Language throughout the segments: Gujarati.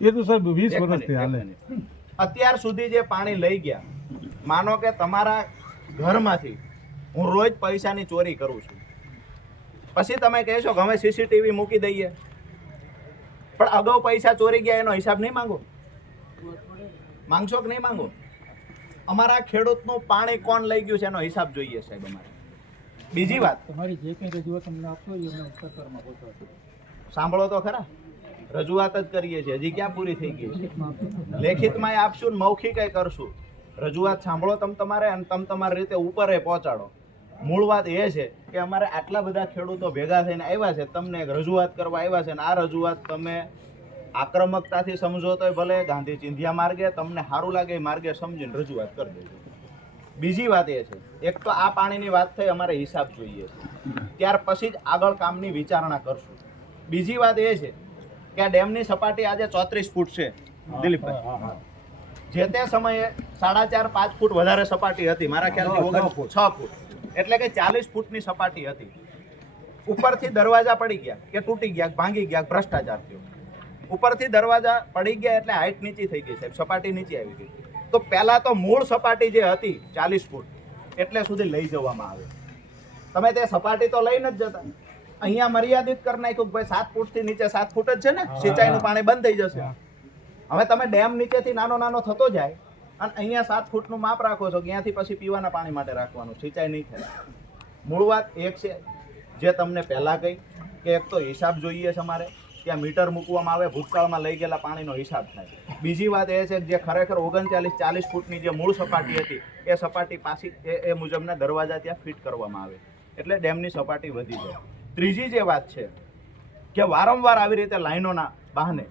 એ તો સાહેબ 20 વર્ષથી હાલે. અત્યાર સુધી જે પાણી લઈ ગયા, માનો કે તમારા ઘરમાંથી હું રોજ પૈસાની ચોરી કરું છું, પછી તમે કહેશો કે અમે સીસીટીવી મૂકી દઈએ, પણ અગાઉ પૈસા ચોરી ગયા એનો હિસાબ નહીં માંગો? માંગશો કે નહીં માંગો? અમારા ખેડૂતનું પાણી કોણ લઈ ગયું છે એનો હિસાબ જોઈએ સાહેબ અમારે. બીજી વાત, તમારી જે કંઈ રજૂઆત તમને આપશો એ અમને ઉત્તરમાં પહોંચાડશો. સાંભળો તો ખરા, રજૂઆત જ કરીએ છીએ, હજી ક્યાં પૂરી થઈ ગઈ છે? લેખિતમાં આપશું ને મૌખિક કરશું. રજૂઆત સાંભળો તમારે, અને તમારી રીતે ઉપરે પહોંચાડો. મૂળ વાત એ છે કે અમારે આટલા બધા ખેડૂતો ભેગા થઈને આવ્યા છે, તમને એક રજૂઆત કરવા આવ્યા છે, અને આ રજૂઆત તમે આક્રમકતાથી સમજો તોય ભલે, ગાંધી ચિંધ્યા માર્ગે તમને સારું લાગે એ માર્ગે સમજીને રજૂઆત કરી દેજો. બીજી વાત એ છે, એક તો આ પાણીની વાત થઈ, અમારે હિસાબ જોઈએ છે, ત્યાર પછી જ આગળ કામની વિચારણા કરશું. બીજી વાત એ છે કે આ ડેમની સપાટી આજે 34 ફૂટ છે દિલીપભાઈ. જે તે સમયે 4.5-5 ફૂટ વધારે સપાટી હતી, મારા ખ્યાલથી 6 ફૂટ, એટલે કે 40 ફૂટની સપાટી હતી. ઉપરથી દરવાજા પડી ગયા કે તૂટી ગયા, ભાંગી ગયા, ભ્રષ્ટાચાર થયો. ઉપરથી દરવાજા પડી ગયા એટલે હાઈટ નીચી થઈ ગઈ સાહેબ, સપાટી નીચે આવી ગઈ. તો પહેલા તો મૂળ સપાટી જે હતી 40 ફૂટ એટલે સુધી લઈ જવામાં આવે. તમે તે સપાટી તો લઈ નથી જતા, અહીંયા મર્યાદિત કરી નાખ્યું ભાઈ 7 ફૂટથી નીચે 7 ફૂટ જ છે ને, સિંચાઈનું પાણી બંધ થઈ જશે. હવે તમે ડેમ નીચેથી નાનો નાનો થતો જાય અને અહીંયા 7 ફૂટનું માપ રાખો છો, ત્યાંથી પછી પીવાના પાણી માટે રાખવાનું, સિંચાઈ નહીં થાય. મૂળ વાત એક છે જે તમને પહેલાં કહી કે એક તો હિસાબ જોઈએ છે અમારે, ત્યાં મીટર મૂકવામાં આવે, ભૂતકાળમાં લઈ ગયેલા પાણીનો હિસાબ થાય. બીજી વાત એ છે કે જે ખરેખર 39-40 ફૂટની જે મૂળ સપાટી હતી એ સપાટી પાછી એ મુજબના દરવાજા ત્યાં ફિટ કરવામાં આવે, એટલે ડેમની સપાટી વધી જાય. ત્રીજી જે વાત છે કે વારંવાર આવી રીતે લાઈનોના બહાને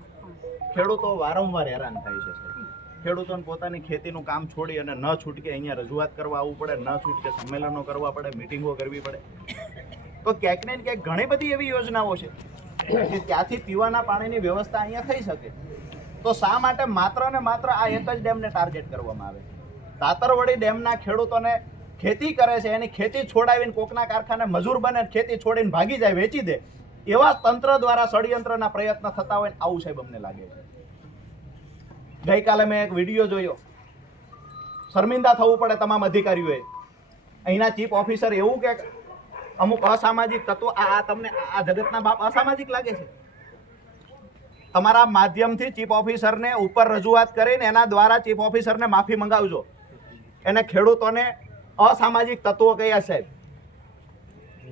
ખેડૂતો વારંવાર હેરાન થાય છે. ખેડૂતોને પોતાની ખેતીનું કામ છોડી અને ન છૂટકે અહીંયા રજૂઆત કરવા આવવું પડે, ન છૂટકે સંમેલનો કરવા પડે, મિટિંગો કરવી પડે. તો ક્યાંક ને ક્યાંક ઘણી બધી એવી યોજનાઓ છે કે ત્યાંથી પીવાના પાણીની વ્યવસ્થા અહીંયા થઈ શકે. તો શા માટે માત્ર ને માત્ર આ એક જ ડેમને ટાર્ગેટ કરવામાં આવે? તાતરવડી ડેમના ખેડૂતોને ખેતી કરે છે, એની ખેતી છોડાવીને કોકના કારખાને મજૂર બને, ખેતી છોડીને ભાગી જાય, વેચી દે, એવા તંત્ર દ્વારા ષડયંત્રના પ્રયત્ન થતા હોય ને આવું સાહેબ અમને લાગે છે. ગઈકાલે મેં એક વિડીયો જોયો, શર્મિંદા થવું પડે તમામ અધિકારીઓએ. અહીંના ચીફ ઓફિસર એવું કે અમુક અસામાજિક તત્વો, આ તમને આ જગતના બાપ અસામાજિક લાગે છે? તમારા માધ્યમથી ચીફ ઓફિસરને ઉપર રજૂઆત કરીને એના દ્વારા ચીફ ઓફિસરને માફી મંગાવજો. એને ખેડૂતોને અસામાજિક તત્વો કયા સાહેબ?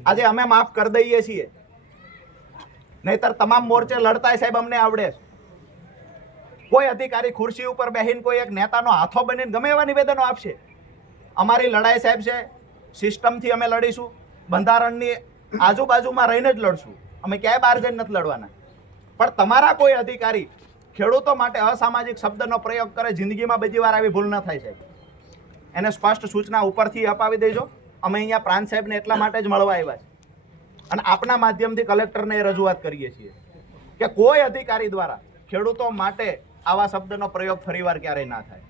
આજે અમે માફ કરી દઈએ છીએ, નહીતર તમામ મોરચે લડતાય સાહેબ અમને આવડે છે. કોઈ અધિકારી ખુરશી ઉપર બેહીને કોઈ એક નેતાનો હાથો બનીને ગમે એવા નિવેદનો આપશે. અમારી લડાઈ સાહેબ છે સિસ્ટમથી, અમે લડીશું, બંધારણની આજુબાજુમાં રહીને જ લડશું, અમે ક્યાંય બહાર જઈને નથી લડવાના. પણ તમારા કોઈ અધિકારી ખેડૂતો માટે અસામાજિક શબ્દનો પ્રયોગ કરે, જિંદગીમાં બીજી વાર આવી ભૂલ ન થાય સાહેબ. એને સ્પષ્ટ સૂચના ઉપરથી અપાવી દેજો. અમે અહીંયા પ્રાંત સાહેબને એટલા માટે જ મળવા આવ્યા છે, અને આપના માધ્યમથી કલેક્ટરને રજૂઆત કરીએ છીએ કે કોઈ અધિકારી દ્વારા ખેડૂતો માટે આવા શબ્દનો પ્રયોગ ફરીવાર ક્યારેય ના થાય.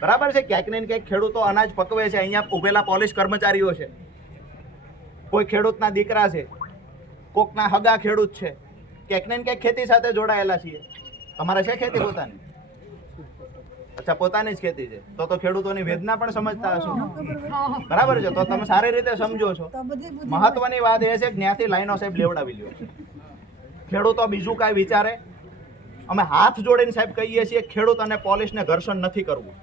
બરાબર છે, ક્યાંક ને ક્યાંક ખેડૂતો અનાજ પકવે છે, અહીંયા ઉભેલા પોલીસ કર્મચારીઓ છે, કોઈ ખેડૂતના દીકરા છે, કોકના હગા ખેડૂત છે, ક્યાંક ને ક્યાંક ખેતી સાથે જોડાયેલા છીએ. તમારે છે ખેતી પોતાની? અચ્છા, પોતાની જ ખેતી છે, તો ખેડૂતોની વેદના પણ સમજતા હશો. બરાબર છે, તો તમે સારી રીતે સમજો છો. મહત્વની વાત એ છે કે ત્યાંથી લાઈનો સાહેબ લેવડાવી લ્યો. ખેડૂતો બીજું કાંઈ વિચારે, અમે હાથ જોડીને સાહેબ કહીએ છીએ ખેડૂત અને પોલીસને ઘર્ષણ નથી કરવું,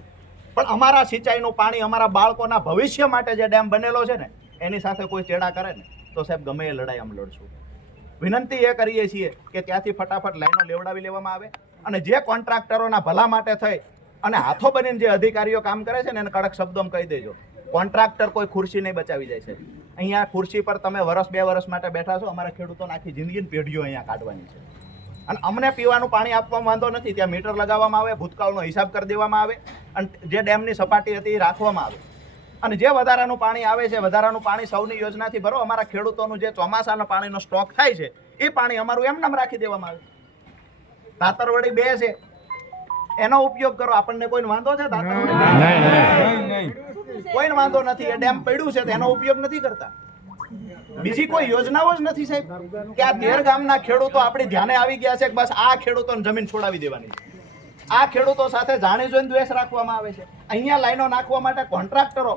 પણ અમારા સિંચાઈનું પાણી, અમારા બાળકોના ભવિષ્ય માટે જે ડેમ બનેલો છે ને એની સાથે કોઈ ચેડા કરે ને તો સાહેબ ગમે એ લડાઈ અમે લડશું. વિનંતી એ કરીએ છીએ કે ત્યાંથી ફટાફટ લાઈનો લેવડાવી લેવામાં આવે, અને જે કોન્ટ્રાક્ટરોના ભલા માટે થઈ અને હાથો બનીને જે અધિકારીઓ કામ કરે છે ને એને કડક શબ્દોમાં કહી દેજો. કોન્ટ્રાક્ટર કોઈ ખુરશી નહીં બચાવી જાય છે. અહીંયા ખુરશી પર તમે વર્ષ 2 વર્ષ માટે બેઠા છો, અમારા ખેડૂતોને આખી જિંદગીની પેઢીઓ અહીંયા કાઢવાની છે. અને અમને પીવાનું પાણી આપવામાં વાંધો નથી, ત્યાં મીટર લગાવવામાં આવે, ભૂતકાળનો હિસાબ કરી દેવામાં આવે, અને જે ડેમની સપાટી હતી એ રાખવામાં આવે, અને જે વધારાનું પાણી આવે છે, વધારાનું પાણી સૌની યોજનાથી ભરો. અમારા ખેડૂતોનું જે ચોમાસાના પાણીનો સ્ટોક થાય છે એ પાણી અમારું એમનામ રાખી દેવામાં આવે. તાતરવડી 2 છે, એનો ઉપયોગ કરો. આપણને કોઈને વાંધો છે? તાતરવડી કોઈને વાંધો નથી. એ ડેમ પડ્યું છે તો એનો ઉપયોગ નથી કરતા. બીજી કોઈ યોજનાઓ જ નથી સાહેબ કે આ 13 ગામના ખેડૂતો આપણી ધ્યાને આવી ગયા છે કે બસ આ ખેડૂતોને જમીન છોડાવી દેવાની છે. આ ખેડૂતો સાથે જાણી જોઈને દ્વેષ રાખવામાં આવે છે. અહીંયા લાઈનો નાખવા માટે કોન્ટ્રાક્ટરો